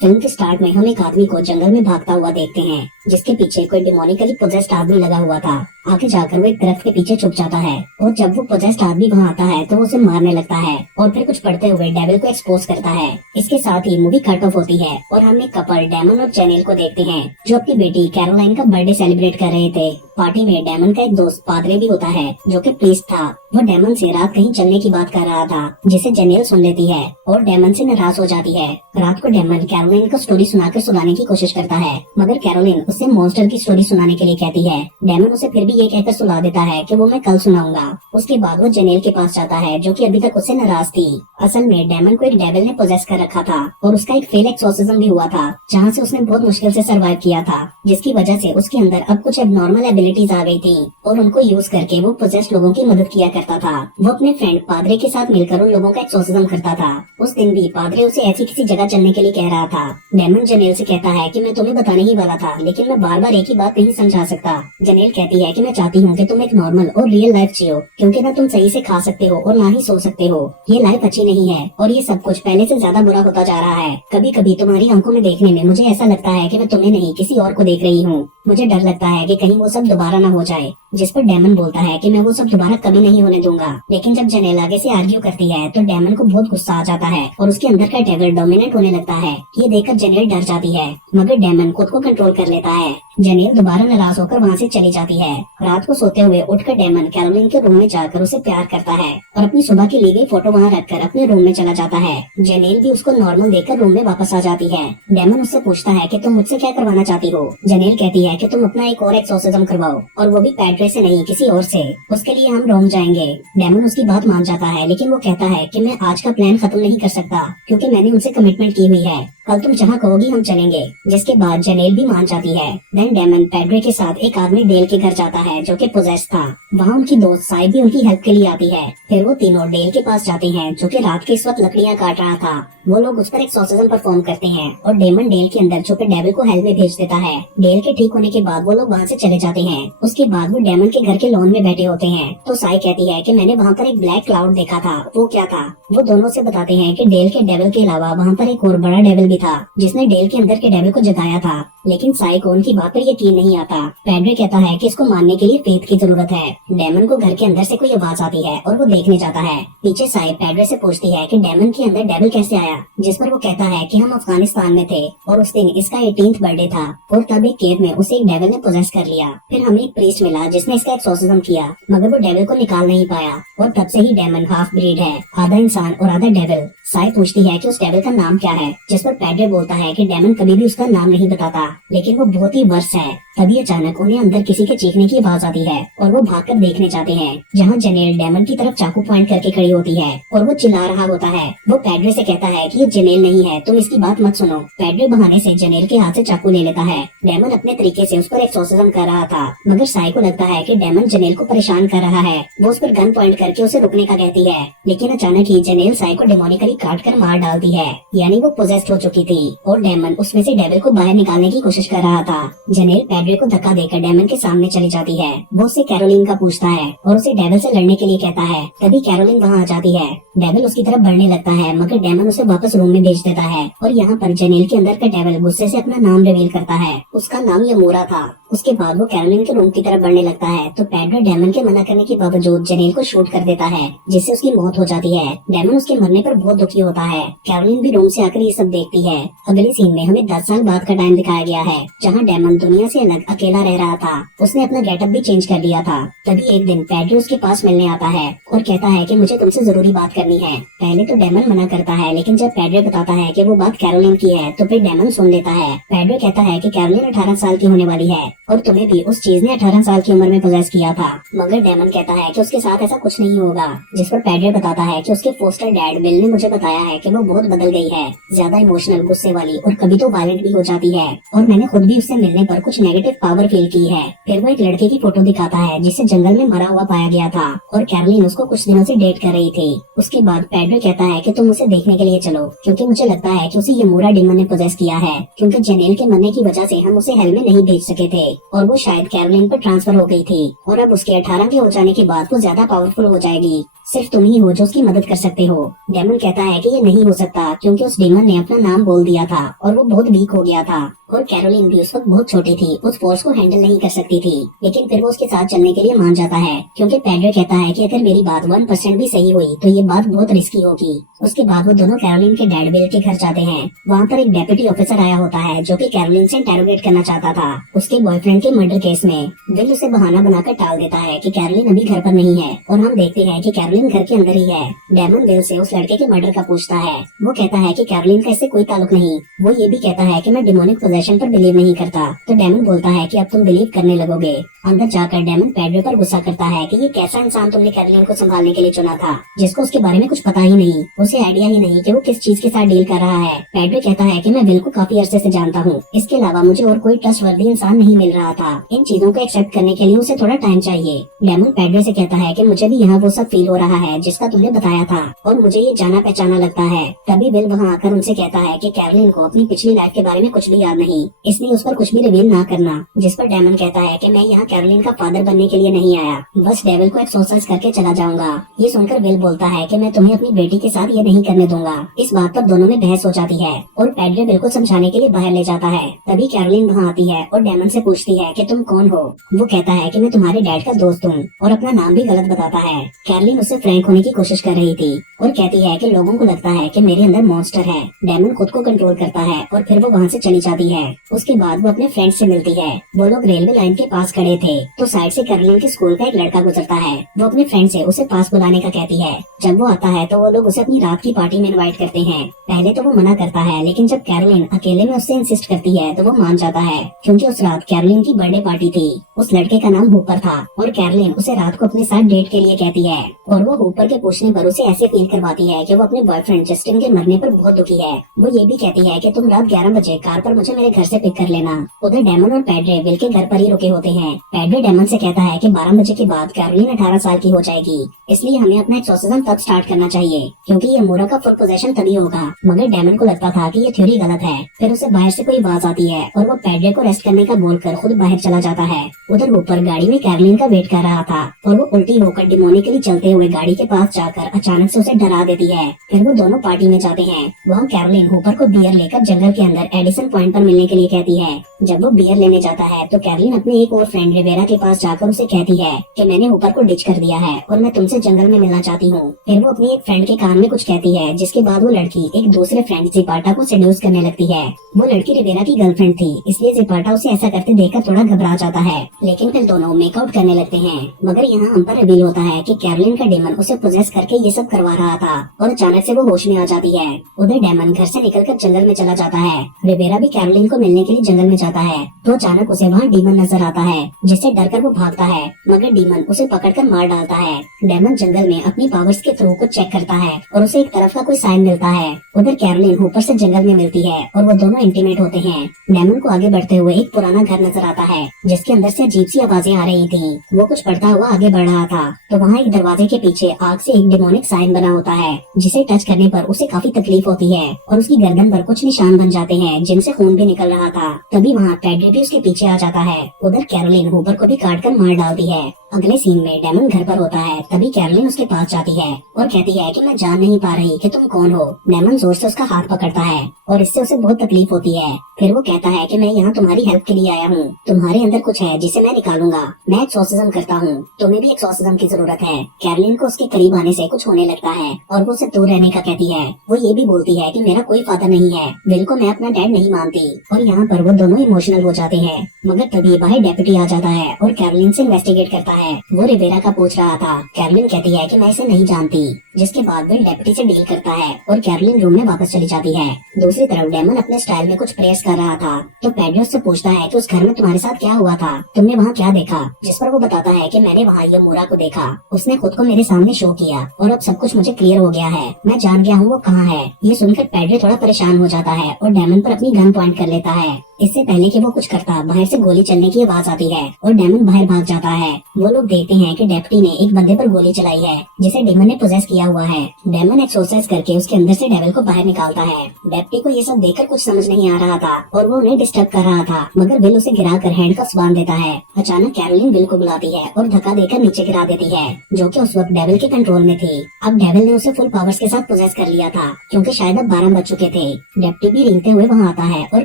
Film के start में हम एक आदमी को जंगल में भागता हुआ देखते हैं, जिसके पीछे कोई डिमोनिकली पोजेस्ड आदमी लगा हुआ था। आगे जाकर वो एक दरख्त के पीछे छुप जाता है और जब वो पोजेस्ड आदमी वहाँ आता है तो वो उसे मारने लगता है और फिर कुछ पढ़ते हुए डेविल को एक्सपोज करता है। इसके साथ ही मूवी कट ऑफ होती है और हम एक कपल डेमन और जेनेल को देखते हैं, जो अपनी बेटी कैरोलाइन का बर्थडे सेलिब्रेट कर रहे थे। पार्टी में डेमन का एक दोस्त पादरे भी होता है, जो कि प्रीस्ट था। वो डेमन से रात कहीं चलने की बात कर रहा था, जिसे जेनेल सुन लेती है और डेमन से नाराज हो जाती है। रात को डेमन कैरोलिन को स्टोरी सुनाकर सुलाने की कोशिश करता है, मगर कैरोलिन उसे मॉन्स्टर की स्टोरी सुनाने के लिए कहती है। डेमन उसे फिर भी ये कहकर सुला देता है कि वो मैं कल सुनाऊंगा। उसके बाद वो जेनेल के पास जाता है, जो कि अभी तक उससे नाराज थी। असल में डेमन को एक डेविल ने पोजेस कर रखा था और उसका एक फेल एक्सोर्सिज्म भी हुआ था, जहाँ से उसने बहुत मुश्किल से सरवाइव किया था, जिसकी वजह से उसके अंदर अब कुछ एबनॉर्मल एबिलिटीज आ गई थी और उनको यूज करके वो पोजेस्ड लोगों की मदद किया करता था। वो अपने फ्रेंड पादरे के साथ मिलकर उन लोगों का एक्सोर्सिज्म करता था। उस दिन भी पादरे उसे ऐसी किसी जगह चलने के लिए कह रहा था। डेमन जेनेल से कहता है कि मैं तुम्हें बताने ही वाला था, लेकिन मैं बार बार एक ही बात नहीं समझा सकता। जेनेल कहती है कि मैं चाहती हूँ कि तुम एक नॉर्मल और रियल लाइफ जियो, क्योंकि ना तुम सही से खा सकते हो और ना ही सो सकते हो। ये लाइफ अच्छी नहीं है और ये सब कुछ पहले से ज्यादा बुरा होता जा रहा है। कभी कभी तुम्हारी आंखों में देखने में मुझे ऐसा लगता है कि मैं तुम्हें नहीं किसी और को देख रही हूँ। मुझे डर लगता है कि कहीं वो सब दोबारा ना हो जाए। जिस पर डेमन बोलता है कि मैं वो सब दोबारा कभी नहीं होने दूंगा। लेकिन जब जेनेल आगे से आर्ग्यू करती है तो डेमन को बहुत गुस्सा आ जाता है और उसके अंदर का डेविल डोमिनेट होने लगता है। ये देखकर जेनेल डर जाती है, मगर डेमन खुद को कंट्रोल कर लेता है। जेनेल दोबारा नाराज होकर वहाँ से चली जाती है। रात को सोते हुए उठकर डेमन कैरोलिन के रूम में जाकर उसे प्यार करता है और अपनी सुबह की ली गई फोटो वहाँ रखकर अपने रूम में चला जाता है। जेनेल भी उसको नॉर्मल देखकर रूम में वापस आ जाती है। डेमन उससे पूछता है कि तुम मुझसे क्या करवाना चाहती हो। जेनेल कहती है कि तुम अपना एक और एक्सोर्सिज्म करवाओ, और वो भी पैड्रे से नहीं किसी और से। उसके लिए हम रोम जाएंगे। डेमन उसकी बात मान जाता है, लेकिन वो कहता है कि मैं आज का प्लान खत्म नहीं कर सकता, क्योंकि मैंने उनसे कमिटमेंट की हुई है। कल तुम जहाँ कहोगी हम चलेंगे। जिसके बाद जेनेल भी मान जाती है। देन डेमन पैड्रे के साथ एक आदमी डेल के घर जाता है, जो कि पोजेस था। वहाँ उनकी दोस्त साई भी उनकी हेल्प के लिए आती है। फिर वो तीनों डेल के पास जाते हैं, जो कि रात के इस वक्त लकड़ियाँ काट रहा था। वो लोग उस पर एक्सोर्सिज्म परफॉर्म करते हैं और डेमन डेल के अंदर छुपे डेविल को हेल्प में भेज देता है। डेल के ठीक होने के बाद वो लोग वहाँ से चले जाते हैं। उसके बाद वो डेमन के घर के लॉन में बैठे होते हैं, तो साई कहती है कि मैंने वहाँ पर एक ब्लैक क्लाउड देखा था। वो क्या था? वो दोनों से बताते हैं कि डेल के डेविल के अलावा वहाँ पर एक और बड़ा डेविल भी था, जिसने डेल के अंदर के डेविल को जगाया था। लेकिन साई को उनकी बात पर यकीन नहीं आता। पैड्रे कहता है कि इसको मानने के लिए फेथ की जरूरत है। डेमन को घर के अंदर से कोई आवाज आती है और वो देखने जाता है। पीछे साई पैड्रे से पूछती है कि डेमन के अंदर डेविल कैसे आया, जिस पर वो कहता है कि हम अफगानिस्तान में थे और उस दिन इसका 18th बर्थडे था और तब एक केव में उसे एक डेविल ने पोजेस कर लिया। फिर हमें एक प्रीस्ट मिला जिसने इसका एक्सोर्सिज्म किया, मगर वो डेविल को निकाल नहीं पाया और तब से ही डेमन हाफ ब्रीड है, आधा इंसान और आधा डेविल। साई पूछती है कि उस डेविल का नाम क्या है, जिस पर पैड्रे बोलता है कि डेमन कभी भी उसका नाम नहीं बताता, लेकिन वो बहुत ही वर्ष है। तभी अचानक उन्हें अंदर किसी के चीखने की आवाज आती है और वो भागकर देखने जाते हैं, जहाँ जेनेल डेमन की तरफ चाकू पॉइंट करके खड़ी होती है और वो चिल्ला रहा होता है। वो पैड्रे से कहता है कि ये जेनेल नहीं है, तुम इसकी बात मत सुनो। पैड्रे बहाने से जेनेल के हाथ से चाकू ले लेता है। डेमन अपने तरीके से उस पर एक्सोर्सिज्म कर रहा था, मगर साई को लगता है कि डेमन जेनेल को परेशान कर रहा है। वो उस पर गन पॉइंट करके उसे रुकने का कहती है, लेकिन अचानक ही जेनेल साई को डेमोनिकली काट कर मार डालती है। यानी वो पोजेस्ड हो चुकी थी और डेमन उसमें से डेविल को बाहर निकालने की कोशिश कर रहा था। जेनेल पैड्रे को धक्का देकर डेमन के सामने चली जाती है। वो उससे कैरोलिन का पूछता है और उसे डेविल से लड़ने के लिए कहता है। तभी कैरोलिन वहाँ आ जाती है। डेविल उसकी तरफ बढ़ने लगता है, मगर डेमन उसे वापस रूम में भेज देता है और यहाँ पर जेनेल के अंदर का डेविल गुस्से से अपना नाम रिवील करता है। उसका नाम यमोरा था। उसके बाद वो कैरोलिन के रूम की तरफ बढ़ने लगता है, तो पैड्रे डेमन के मना करने के बावजूद जेनेल को शूट कर देता है, जिससे उसकी मौत हो जाती है। डेमन उसके मरने पर बहुत दुखी होता है। कैरोलिन भी रूम से आकर ये सब देखती है। अगले सीन में हमें 10 साल बाद का टाइम दिखाया गया है, जहाँ डेमन दुनिया से अलग अकेला रह रहा था। उसने अपना गेटअप भी चेंज कर दिया था। तभी एक दिन पैड्रे उसके पास मिलने आता है और कहता है कि मुझे तुमसे जरूरी बात करनी है। पहले तो डेमन मना करता है, लेकिन जब पैड्रे बताता है कि वो बात कैरोलिन की है, तो फिर डेमन सुन लेता है। पैड्रे कहता है कि कैरोलिन 18 साल की होने वाली है और तुम्हें भी उस चीज ने 18 साल की उम्र में पोजेस किया था। मगर डेमन कहता है कि उसके साथ ऐसा कुछ नहीं होगा, जिस पर पैड्रे बताता है कि उसके फोस्टर डैड विल ने मुझे बताया है कि वो बहुत बदल गई है, ज्यादा इमोशनल, गुस्से वाली और कभी तो वायलेंट भी हो जाती है, और मैंने खुद भी उससे मिलने पर कुछ नेगेटिव पावर फील की है। फिर वो एक लड़के की फोटो दिखाता है जिसे जंगल में मरा हुआ पाया गया था और कैरोलिन उसको कुछ दिनों से डेट कर रही थी। उसके बाद पैड्रे कहता है कि तुम उसे देखने के लिए चलो, क्योंकि मुझे लगता है कि उसे यमोरा डेमन ने पोजेस किया है, क्योंकि जेनेल के मरने की वजह से हम उसे हेल में नहीं भेज सके थे और वो शायद कैरोलिन पर ट्रांसफर हो गई थी और अब उसके 18 के हो जाने के बाद वो ज्यादा पावरफुल हो जाएगी। सिर्फ तुम ही हो जो उसकी मदद कर सकते हो। डेमन कहता है कि ये नहीं हो सकता, क्योंकि उस डेमन ने अपना नाम नाम बोल दिया था और वो बहुत वीक हो गया था। और कैरोलिन भी उस वक्त बहुत छोटी थी, उस फोर्स को हैंडल नहीं कर सकती थी। लेकिन फिर वो उसके साथ चलने के लिए मान जाता है, क्योंकि पेड्रो कहता है कि अगर मेरी बात 1% भी सही हुई तो ये बात बहुत रिस्की होगी। उसके बाद वो दोनों कैरोलिन के डैड बिल के घर जाते हैं। वहाँ पर एक डेप्यूटी ऑफिसर आया होता है जो कि कैरोलिन से इंटेरोगेट करना चाहता था उसके बॉयफ्रेंड के मर्डर केस में। बिल उसे बहाना बनाकर टाल देता है कि कैरोलिन अभी घर पर नहीं है, और हम देखते हैं कि कैरोलिन घर के अंदर ही है। डेमन बिल से उस लड़के के मर्डर का पूछता है। वो कहता है कि कैरोलिन का इससे कोई ताल्लुक नहीं। वो ये भी कहता है कि मैं डिमोनिक पोजेशन पर बिलीव नहीं करता। तो डेमन बोलता है कि अब तुम बिलीव करने लगोगे। अंदर जाकर डेमन पेड्रो पर गुस्सा करता है कि ये कैसा इंसान तुमने कैरोलिन को संभालने के लिए चुना था, जिसको उसके बारे में कुछ पता ही नहीं, उसे आइडिया ही नहीं कि वो किस चीज के साथ डील कर रहा है। पेड्रो कहता है कि मैं बिल को काफी अरसे से जानता हूँ, इसके अलावा मुझे और कोई ट्रस्टवर्दी इंसान नहीं मिल रहा था। इन चीजों को एक्सेप्ट करने के लिए उसे थोड़ा टाइम चाहिए। डेमन पेड्रो से कहता है कि मुझे भी यहाँ वो सब फील हो रहा है जिसका तुमने बताया था, और मुझे ये जाना पहचाना लगता है। तभी बिल वहाँ आकर उनसे कहता है कि कैरोलिन को अपनी पिछली लाइफ के बारे में कुछ भी याद नहीं, इसलिए उस पर कुछ भी रिवील ना करना। जिस पर डेमन कहता है कि मैं यहाँ कैरोलिन का फादर बनने के लिए नहीं आया, बस डेविल को एक्सोर्साइज करके चला जाऊंगा। ये सुनकर बिल बोलता है कि मैं तुम्हें अपनी बेटी के साथ ये नहीं करने दूंगा। इस बात पर दोनों में बहस हो जाती है और पेड्रो बिल को समझाने के लिए बाहर ले जाता है। तभी कैरोलिन वहाँ आती है और डेमन से पूछती है कि तुम कौन हो। वो कहता है कि मैं तुम्हारे डैड का दोस्त हूँ, और अपना नाम भी गलत बताता है। कैरोलिन उससे फ्रैंक होने की कोशिश कर रही थी और कहती है कि लोगों को लगता है कि मेरे अंदर मॉन्स्टर है। डेमन खुद को कंट्रोल करता है और फिर वो वहाँ से चली जाती है। उसके बाद वो अपने फ्रेंड से मिलती है। वो लोग रेलवे लाइन के पास खड़े थे तो साइड से कैरोलिन के स्कूल का एक लड़का गुजरता है। वो अपने फ्रेंड से उसे पास बुलाने का कहती है। जब वो आता है तो वो लोग उसे अपनी रात की पार्टी में इनवाइट करते हैं। पहले तो वो मना करता है, लेकिन जब कैरोलिन अकेले में उससे इंसिस्ट करती है तो वो मान जाता है, क्योंकि उस रात कैरोलिन की बर्थडे पार्टी थी। उस लड़के का नाम हूपर था और कैरोलिन उसे रात को अपने साथ डेट के लिए कहती है, और वो हूपर के पूछने पर उसे ऐसे फील करवाती है कि वो अपने बॉयफ्रेंड जस्टिन के मरने पर बहुत दुखी है। वो ये भी कहती है कि तुम रात 11 बजे कार पर मुझे मेरे घर से पिक कर लेना। उधर डेमन और पेड्रे बिल के घर पर ही रुके होते हैं। पेड्रे डेमन से कहता है कि 12 बजे के बाद कैरोलिन 18 साल की हो जाएगी, इसलिए हमें अपना एक्सोर्सिज्म तब स्टार्ट करना चाहिए, क्योंकि ये मोरा का फुल पोजेशन तभी होगा। मगर डेमन को लगता था कि ये थ्योरी गलत है। फिर उसे बाहर से कोई आवाज आती है और वो पेड्रे को रेस्ट करने का बोलकर खुद बाहर चला जाता है। उधर ऊपर गाड़ी में कैरोलिन का वेट कर रहा था और वो उल्टी होकर डिमोनिकली चलते हुए गाड़ी के पास जाकर अचानक से उसे डरा देती है। फिर वो दोनों पार्टी में जाते हैं। वहाँ कैरोलिन हूपर को बियर लेकर जंगल के अंदर एडिसन पॉइंट पर मिलने के लिए कहती है। जब वो बियर लेने जाता है तो कैरोलिन अपने एक और फ्रेंड रिवेरा के पास जाकर उसे कहती है कि मैंने हूपर को डिच कर दिया है और मैं तुमसे जंगल में मिलना चाहती हूँ। फिर वो अपनी एक फ्रेंड के कान में कुछ कहती है, जिसके बाद वो लड़की एक दूसरे फ्रेंड जिपाटा को सेड्यूस करने लगती है। वो लड़की रिवेरा की गर्लफ्रेंड थी, इसलिए जिपाटा उसे ऐसा करते देखकर थोड़ा घबरा जाता है। लेकिन फिर दोनों मेकआउट करने लगते हैं। मगर यहाँ हम पर रिवील होता है कि कैरोलिन का डेमन उसे पोजेस करके ये सब करवा रहा था और अचानक से वो होश में आ जाती है। उधर डेमन घर से निकलकर जंगल में चला जाता है। रिवेरा भी कैरोलिन को मिलने के लिए जंगल में जाता है तो अचानक उसे वहाँ डीमन नजर आता है, जिससे डरकर वो भागता है। मगर डीमन उसे पकड़कर मार डालता है। डेमन जंगल में अपनी पावर्स के थ्रू को चेक करता है और उसे एक तरफ का कोई साइन मिलता है। उधर कैरोलिन ऊपर से जंगल में मिलती है और वो दोनों इंटीमेट होते हैं। डेमन को आगे बढ़ते हुए एक पुराना घर नजर आता है, जिसके अंदर से अजीब सी आवाजें आ रही थी। वो कुछ पढ़ता हुआ आगे बढ़ रहा था तो वहाँ एक दरवाजे के पीछे आग से एक डिमोनिक साइन बना होता है, जिसे टच करने पर उसे काफी तकलीफ होती है और उसकी गर्दन पर कुछ निशान बन जाते हैं, जिनसे खून भी निकल रहा था। तभी वहाँ पेड्रे भी उसके पीछे आ जाता है। उधर कैरोलिन हूपर को भी काट कर मार डालती है। अगले सीन में डेमन घर पर होता है। तभी कैरोलिन उसके पास जाती है और कहती है कि मैं जान नहीं पा रही कि तुम कौन हो। डेमन जोर से उसका हाथ पकड़ता है और इससे उसे बहुत तकलीफ होती है। फिर वो कहता है कि मैं यहाँ तुम्हारी हेल्प के लिए आया हूँ, तुम्हारे अंदर कुछ है जिसे मैं निकालूंगा। मैं एक्सोर्सिज्म करता हूँ, तुम्हें भी एक्सोर्सिज्म की जरूरत है। कैरोलिन को उसके करीब आने से कुछ होने लगता है और वो उसे दूर रहने का कहती है। वो ये भी बोलती है कि मेरा कोई फादर नहीं है, बिल को मैं अपना डैड नहीं मानती। और यहाँ पर वो दोनों इमोशनल हो जाते हैं। मगर तभी बाहर डेप्यूटी आ जाता है और कैरोलिन से इन्वेस्टिगेट करता है। वो रिवेरा का पूछ रहा था। कैरोलिन कहती है कि मैं इसे नहीं जानती, जिसके बाद बिल डेप्यूटी से डील करता है और कैरोलिन रूम में वापस चली जाती है। दूसरी तरफ डेमन अपने स्टाइल में कुछ प्रेयर्स कर रहा था तो पेड्रो से पूछता है कि उस घर में तुम्हारे साथ क्या हुआ था, तुमने वहाँ क्या देखा। जिस पर वो बताता है कि मैंने वहाँ ये मोरा को देखा, उसने खुद को मेरे सामने शो किया और अब सब कुछ मुझे क्लियर हो गया है, मैं जान गया हूँ वो कहाँ है। ये सुनकर पेड्रो थोड़ा परेशान हो जाता है और डेमन पर अपनी गन पॉइंट कर लेता है। इससे पहले कि वो कुछ करता, बाहर से गोली चलने की आवाज आती है और डेमन बाहर भाग जाता है। वो लोग देखते हैं कि डेप्टी ने एक बंदे पर गोली चलाई है जिसे डेमन ने पोजेस किया हुआ है। डेमन एक्सरसाइज करके उसके अंदर से डेविल को बाहर निकालता है। डेप्टी को ये सब देखकर कुछ समझ नहीं आ रहा था और वो उन्हें डिस्टर्ब कर रहा था, मगर विल उसे गिराकर हैंडकफ्स बांध देता है। अचानक कैरोलिन विल को बुलाती है और धक्का देकर नीचे गिरा देती है, जो कि उस वक्त डेविल के कंट्रोल में थी। अब डेविल ने उसे फुल पावर्स के साथ पोजेस कर लिया था, क्योंकि शायद अब 12 बज चुके थे। डेप्टी भी रेंगते हुए वहाँ आता है और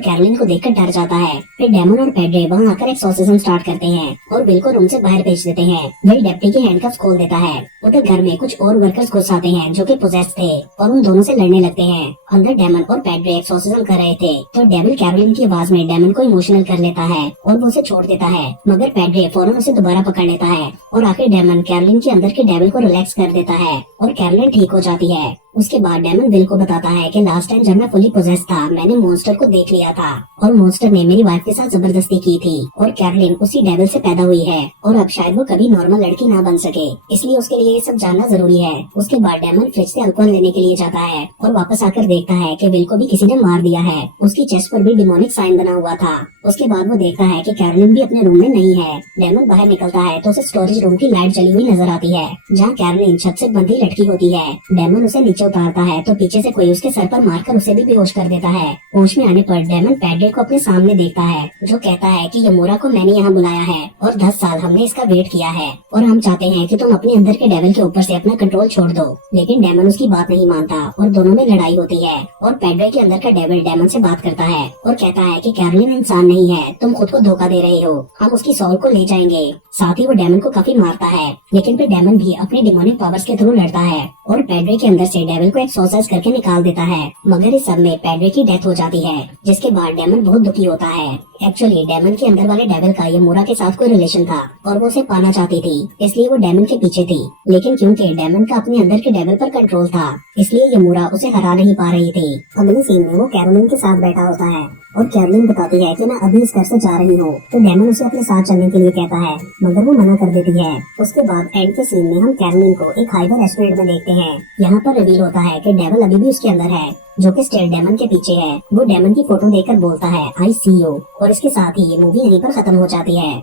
कैरोलिन को देखकर डर जाता है। फिर डेमन और पैड्रे वहाँ आकर एक्सोर्सिज्म स्टार्ट करते हैं और विल को रूम से बाहर भेज देते हैं। विल डेप्टी के हैंडकफ्स खोल देता है। उधर घर में कुछ और वर्कर्स घुस आते हैं जो कि पोजेस थे और उन दोनों से लड़ने लगते हैं। अंदर डेमन और पैड्रे एक्सोर्सिज्म कर रहे थे तो डेविल कैरोलिन की आवाज में डेमन को इमोशनल कर लेता है और वो उसे छोड़ देता है, मगर पैड्रे फौरन उसे दोबारा पकड़ लेता है और आखिर डेमन कैरोलिन के अंदर के डेविल को रिलैक्स कर देता है और कैरोलिन ठीक हो जाती है। उसके बाद डेमन विल को बताता है कि लास्ट टाइम जब मैं फुली पोजेस था मैंने मॉन्स्टर को देख लिया था और मॉन्स्टर ने मेरी वाइफ के साथ जबरदस्ती की थी और कैरोलिन उसी डेविल से पैदा हुई है और अब शायद वो कभी नॉर्मल लड़की ना बन सके, इसलिए उसके लिए ये सब जानना जरूरी है। उसके बाद डेमन फ्रिज से अल्कोहल लेने के लिए जाता है और वापस आकर देखता है कि विल को भी किसी ने मार दिया है। उसकी चेस्ट पर भी डिमोनिक साइन बना हुआ था। उसके बाद वो देखता है कि कैरोलिन भी अपने रूम में नहीं है। डेमन बाहर निकलता है तो उसे स्टोरेज रूम की लाइट जली हुई नजर आती है, जहाँ कैरोलिन छत से बंधी लटकी होती है। डेमन उसे नीचे उतारता है तो पीछे से कोई उसके सर पर मारकर उसे भी बेहोश कर देता है। होश में आने पर डेमन पैड्रे को अपने सामने देखता है, जो कहता है कि यमोरा को मैंने यहाँ बुलाया है और 10 साल हमने इसका वेट किया है और हम चाहते हैं कि तुम अपने अंदर के डेविल के ऊपर से अपना कंट्रोल छोड़ दो। लेकिन डेमन उसकी बात नहीं मानता और दोनों में लड़ाई होती है और पैड्रे के अंदर का डेविल डेमन से बात करता है और कहता है कि कैरोलिन इंसान नहीं है, तुम खुद को धोखा दे रहे हो, हम उसकी सोल को ले जाएंगे। साथ ही वो डेमन को काफी मारता है, लेकिन फिर डेमन भी अपने डिमोनिक पावर्स के थ्रू लड़ता है और पैड्रे के अंदर से डेविल को एक्सोर्साइज करके निकाल देता है। मगर इस सब में पैड्रे की डेथ हो जाती है, जिसके बाद डेमन बहुत दुखी होता है। एक्चुअली डेमन के अंदर वाले डेविल का यमोरा के साथ कोई रिलेशन था और वो उसे पाना चाहती थी, इसलिए वो डेमन के पीछे थी। लेकिन क्योंकि डेमन का अपने अंदर के डेविल पर कंट्रोल था, इसलिए यमोरा उसे हरा नहीं पा रही थी। अगले सीन में वो कैरोलिन के साथ बैठा होता है और कैरोलिन बताती है कि मैं अभी इस घर से जा रही हूँ, तो डेमन उसे अपने साथ चलने के लिए कहता है, मगर वो मना कर देती है। उसके बाद एंड के सीन में हम कैरोलिन को एक हाईवे रेस्टोरेंट में देखते हैं। यहाँ पर रिवील होता है कि डेविल अभी भी उसके अंदर है, जो कि स्टिल डेमन के पीछे है। वो डेमन की फोटो देखकर बोलता है आई सी यू और इसके साथ ही ये मूवी यहीं पर खत्म हो जाती है।